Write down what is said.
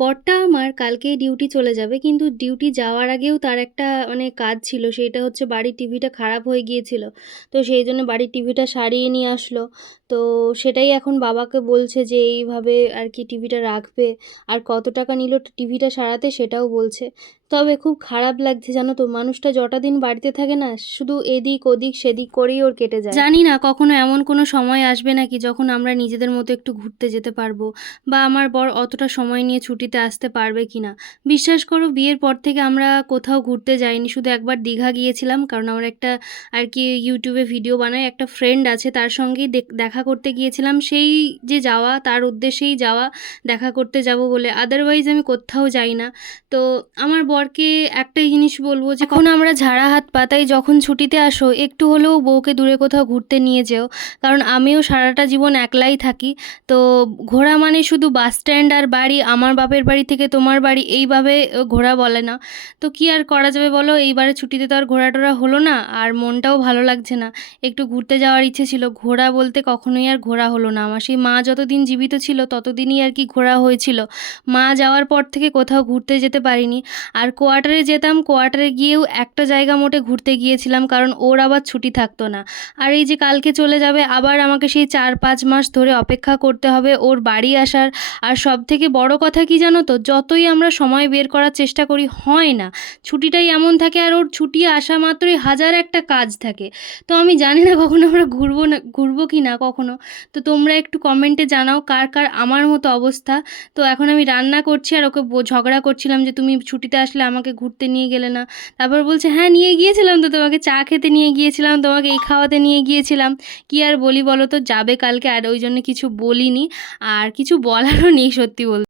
বরটা আমার কালকেই ডিউটি চলে যাবে। কিন্তু ডিউটি যাওয়ার আগেও তার একটা কাজ ছিল। সেইটা হচ্ছে বাড়ির টিভিটা খারাপ হয়ে গিয়েছিল। তো সেইজন্য বাড়ির টিভিটা সারিয়ে নিয়ে আসলো। তো সেটাই এখন বাবাকে বলছে যে এইভাবে আরকি টিভিটা রাখবে। আর কত টাকা নিল টিভিটা সারাতে সেটাও বলছে। তবে খুব খারাপ লাগছে জানো তো, মানুষটা যটা দিন বাড়িতে থাকে না, শুধু এদিক ওদিক সেদিক করেই ওর কেটে যায়। জানি না কখনো এমন কোনো সময় আসবে নাকি যখন আমরা নিজেদের মতো একটু ঘুরতে যেতে পারবো, বা আমার বর অতটা সময় নিয়ে ছুটিতে আসতে পারবে কিনা। বিশ্বাস করো, বিয়ের পর থেকে আমরা কোথাও ঘুরতে যাইনি, শুধু একবার দীঘা গিয়েছিলাম, কারণ আমার একটা আর কি ইউটিউবে ভিডিও বানায় একটা ফ্রেন্ড আছে, তার সঙ্গেই দেখা করতে গিয়েছিলাম। সেই যে যাওয়া, তার উদ্দেশ্যেই যাওয়া, দেখা করতে যাব বলে। আদারওয়াইজ আমি কোথাও যাই না। তো আমার বরকে একটাই জিনিস বলবো যে এখন আমরা ঝাড়া হাত পাতাই, যখন ছুটিতে আসো একটু হলেও বউকে দূরে কোথাও ঘুরতে নিয়ে যেও। কারণ আমিও সারাটা জীবন একলাই থাকি। তো ঘোরা মানে শুধু বাস স্ট্যান্ড আর বাড়ি, আমার বাপের বাড়ি থেকে তোমার বাড়ি, এইভাবে ঘোরা বলে না। তো কি আর করা যাবে বলো, এইবারে ছুটিতে তো আর ঘোরা টোরা হলো না, আর মনটাও ভালো লাগছে না। একটু ঘুরতে যাওয়ার ইচ্ছে ছিল, ঘোরা বলতে কখনোই আর ঘোরা হলো না আমার। সেই মা যতদিন জীবিত ছিল ততদিনই আর কি ঘোরা হয়েছিল। মা যাওয়ার পর থেকে কোথাও ঘুরতে যেতে পারিনি। আর কোয়ার্টারে যেতাম, কোয়ার্টারে গিয়েও একটা জায়গা মোটে ঘুরতে গিয়েছিলাম, কারণ ওর আবার ছুটি থাকতো না। আর এই যে কালকে চলে যাবে, আবার আমাকে সেই 4-5 মাস ধরে অপেক্ষা করতে হবে ওর বাড়ি আসার। আর সবথেকে বড় কথা কি জানো তো, যতই আমরা সময় বের করার চেষ্টা করি হয় না। ছুটিটাই এমন থাকে, আর ওর ছুটি আসা মাত্রই হাজার একটা কাজ থাকে। তো আমি জানি না কখনো আমরা ঘুরবো কি না কখনো। তো তোমরা একটু কমেন্টে জানাও কার কার আমার মতো অবস্থা। তো এখন আমি রান্না করছি, আর ওকে ঝগড়া করছিলাম যে তুমি ছুটিতে আসলে আমাকে ঘুরতে নিয়ে গেলে না। তারপর বলছে হ্যাঁ নিয়ে গিয়েছিলাম তো, তোমাকে চা খেতে নিয়ে গিয়েছিলাম, তোমাকে এই খাওয়াতে নিয়ে গিয়েছিলাম। কি আর বলি বলো তো, যাবে কালকে, আর ওই জন্য কিছু বলিনি। আর কিছু বলারও নেই সত্যি বলতে।